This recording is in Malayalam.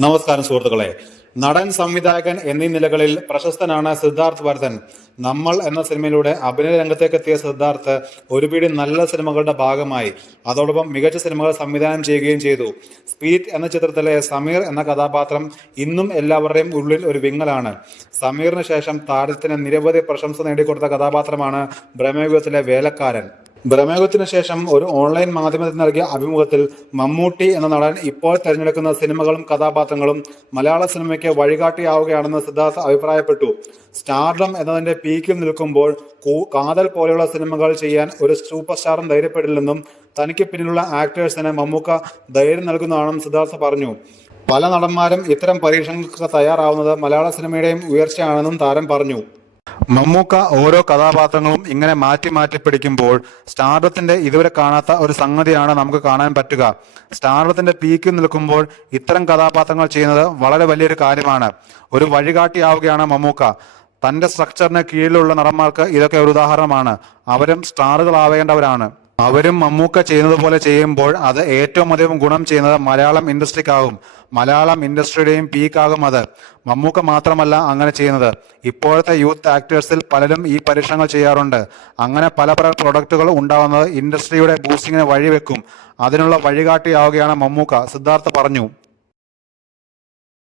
നമസ്കാരം സുഹൃത്തുക്കളെ. നടൻ, സംവിധായകൻ എന്നീ നിലകളിൽ പ്രശസ്തനാണ് സിദ്ധാർത്ഥ് ഭരതൻ. നമ്മൾ എന്ന സിനിമയിലൂടെ അഭിനയ രംഗത്തേക്കെത്തിയ സിദ്ധാർത്ഥ് ഒരുപിടി നല്ല സിനിമകളുടെ ഭാഗമായി. അതോടൊപ്പം മികച്ച സിനിമകൾ സംവിധാനം ചെയ്യുകയും ചെയ്തു. സ്പീഡ് എന്ന ചിത്രത്തിലെ സമീർ എന്ന കഥാപാത്രം ഇന്നും എല്ലാവരുടെയും ഉള്ളിൽ ഒരു വിങ്ങലാണ്. സമീറിന് ശേഷം താരത്തിന് നിരവധി പ്രശംസ നേടിക്കൊടുത്ത കഥാപാത്രമാണ് ബ്രഹ്മയുഗത്തിലെ വേലക്കാരൻ. ബ്രഹ്മയുഗത്തിന് ശേഷം ഒരു ഓൺലൈൻ മാധ്യമത്തിന് നൽകിയ അഭിമുഖത്തിൽ മമ്മൂട്ടി എന്ന നടൻ ഇപ്പോൾ തിരഞ്ഞെടുക്കുന്ന സിനിമകളും കഥാപാത്രങ്ങളും മലയാള സിനിമയ്ക്ക് വഴികാട്ടിയാവുകയാണെന്ന് സിദ്ധാർത്ഥ് അഭിപ്രായപ്പെട്ടു. സ്റ്റാർഡം എന്നതിന്റെ പീക്കിൽ നിൽക്കുമ്പോൾ കാതൽ പോലെയുള്ള സിനിമകൾ ചെയ്യാൻ ഒരു സൂപ്പർ സ്റ്റാറും ധൈര്യപ്പെടില്ലെന്നും തനിക്ക് പിന്നിലുള്ള ആക്ടേഴ്സിന് മമ്മൂക്ക ധൈര്യം നൽകുന്നതാണെന്നും സിദ്ധാർത്ഥ് പറഞ്ഞു. പല നടന്മാരും ഇത്തരം പരീക്ഷണങ്ങൾക്ക് തയ്യാറാവുന്നത് മലയാള സിനിമയുടെയും ഉയർച്ചയാണെന്നും താരം പറഞ്ഞു. മമ്മൂക്ക ഓരോ കഥാപാത്രങ്ങളും ഇങ്ങനെ മാറ്റി മാറ്റി പിടിക്കുമ്പോൾ സ്റ്റാർഡത്തിന്റെ ഇതുവരെ കാണാത്ത ഒരു സംഗതിയാണ് നമുക്ക് കാണാൻ പറ്റുക. സ്റ്റാർഡത്തിന്റെ പീക്കിൽ നിൽക്കുമ്പോൾ ഇത്തരം കഥാപാത്രങ്ങൾ ചെയ്യുന്നത് വളരെ വലിയൊരു കാര്യമാണ്. ഒരു വഴികാട്ടിയാവുകയാണ് മമ്മൂക്ക. തന്റെ സ്ട്രക്ചറിന് കീഴിലുള്ള നടന്മാർക്ക് ഇതൊക്കെ ഒരു ഉദാഹരണമാണ്. അവരും സ്റ്റാറുകളാവേണ്ടവരാണ്. അവരും മമ്മൂക്ക ചെയ്യുന്നത് പോലെ ചെയ്യുമ്പോൾ അത് ഏറ്റവും അധികം ഗുണം ചെയ്യുന്നത് മലയാളം ഇൻഡസ്ട്രിക്കാകും. മലയാളം ഇൻഡസ്ട്രിയുടെയും പീക്കാകും അത്. മമ്മൂക്ക മാത്രമല്ല അങ്ങനെ ചെയ്യുന്നത്. ഇപ്പോഴത്തെ യൂത്ത് ആക്ടേഴ്സിൽ പലരും ഈ പരീക്ഷണങ്ങൾ ചെയ്യാറുണ്ട്. അങ്ങനെ പല പല പ്രൊഡക്റ്റുകൾ ഉണ്ടാവുന്നത് ഇൻഡസ്ട്രിയുടെ ബൂസ്റ്റിങ്ങിന് വഴിവെക്കും. അതിനുള്ള വഴികാട്ടിയാവുകയാണ് മമ്മൂക്ക, സിദ്ധാർത്ഥ് പറഞ്ഞു.